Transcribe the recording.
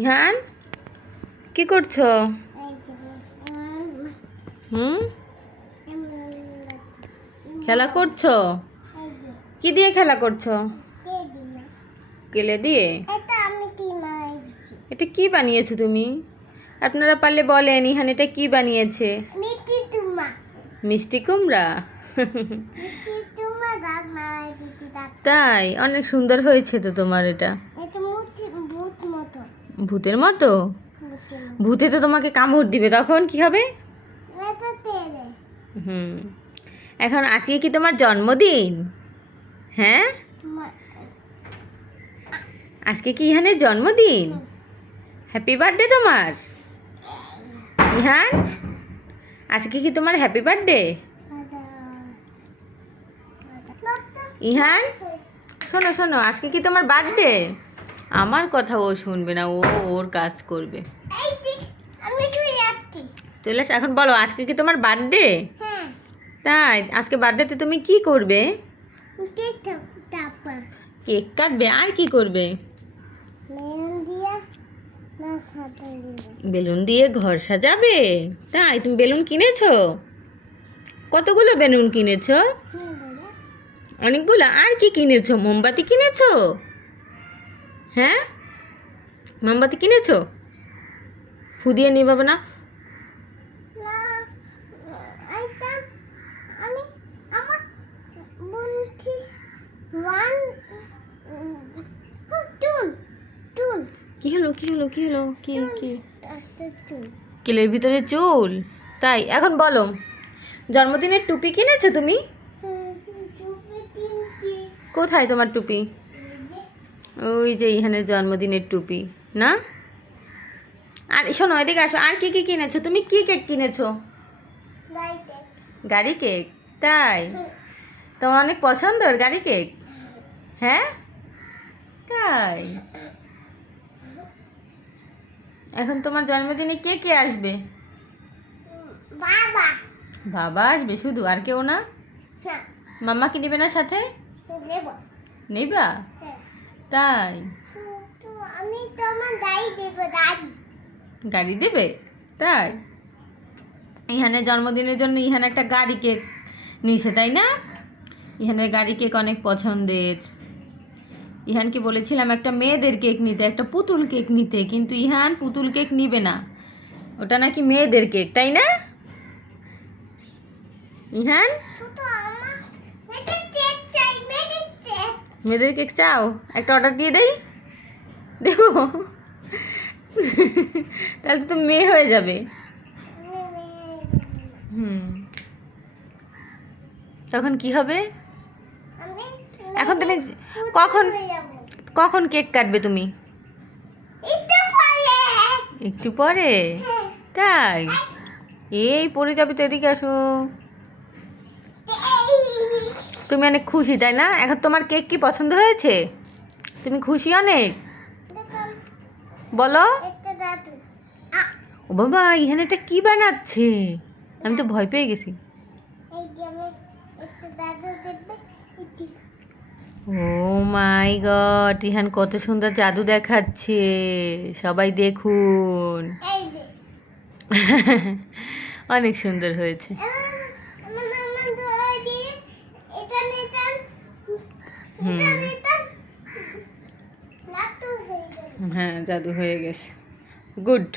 ইহান কি করছো? খেলা করছো? কি দিয়ে খেলা করছো? কেলে দিয়ে? এটা কি বানিয়েছো তুমি? আপনারা পারলে বলেন ইহান এটা কি বানিয়েছে? মিষ্টি কুমড়া। তাই অনেক সুন্দর হয়েছে তো তোমার এটা। ভূতের মতো? ভূতে তো তোমাকে কামড় দিবে, তখন কি হবে? এখন আজকে কি তোমার জন্মদিন? হ্যাঁ, আজকে কি ইহানের জন্মদিন? হ্যাপি বার্থডে তোমার। ইহান আজকে কি তোমার হ্যাপি বার্থডে? ইহান শোনো শোনো, আজকে কি তোমার বার্থডে? আমার কথা ও শুনবে না, ও ওর কাজ করবে। চলে এখন বলো, আজকে কি তোমার বার্থডে? তাই আজকে বার্থডেতে তুমি কি করবে? কেক কাটবে, আর কি করবে? বেলুন দিয়ে ঘর সাজাবে। তাই তুমি বেলুন কিনেছো? কতগুলো বেলুন কিনেছো? অনেকগুলো। আর কি কিনেছো? মোমবাতি কিনেছো? হ্যাঁ, মোমবাতি কিনেছো? ফু দিয়ে নিবাবে না? কি হলো কি হলো কি হলো কি কি? কেলের ভিতরে চুল? তাই এখন বলো, জন্মদিনের টুপি কিনেছো তুমি? কোথায় তোমার টুপি? ওই যে ইহানের জন্মদিনের টুপি না? আর শোনো, এদিকে আসো, আর কি কি কিনেছো তুমি? কি কেক কিনেছো? গাড়ি কেক। তাই তোমার অনেক পছন্দের গাড়ি কেক? হ্যাঁ, তাই এখন তোমার জন্মদিনে কে কে আসবে? বাবা আসবে শুধু, আর কেউ না? মাম্মা কি নেবে না সাথে? নেবা? তাই গাড়ি দেবে? তাই ইহানের জন্মদিনের জন্য ইহান একটা গাড়ি কেক নিয়েছে, তাই না? ইহানের গাড়ি কেক অনেক পছন্দের। ইহানকে বলেছিলাম একটা মেয়েদের কেক নিতে, একটা পুতুল কেক নিতে, কিন্তু ইহান পুতুল কেক নিবে না, ওটা নাকি মেয়েদের কেক, তাই না? ইহান মেয়েদের কেক চাও? একটা অর্ডার দিয়ে দেই, দেখো তাহলে তো তুমি মেয়ে হয়ে যাবে। তখন কি হবে? এখন তুমি কখন কখন কেক কাটবে তুমি? একটু পরে? তাই এই পড়ে যাবে তো, এদিকে আসো। তুমি অনেক খুশি, তাই না? এখন তোমার কেক কি পছন্দ হয়েছে? তুমি খুশি অনেক? বলো। ও বাবা, এখানে এটা কি বানাচ্ছে? আমি তো ভয় পেয়ে গেছি। ও মাই গড, ইহান কত সুন্দর জাদু দেখাচ্ছে, সবাই দেখুন। অনেক সুন্দর হয়েছে। হ্যাঁ, জাদু হয়ে গেছে। গুড।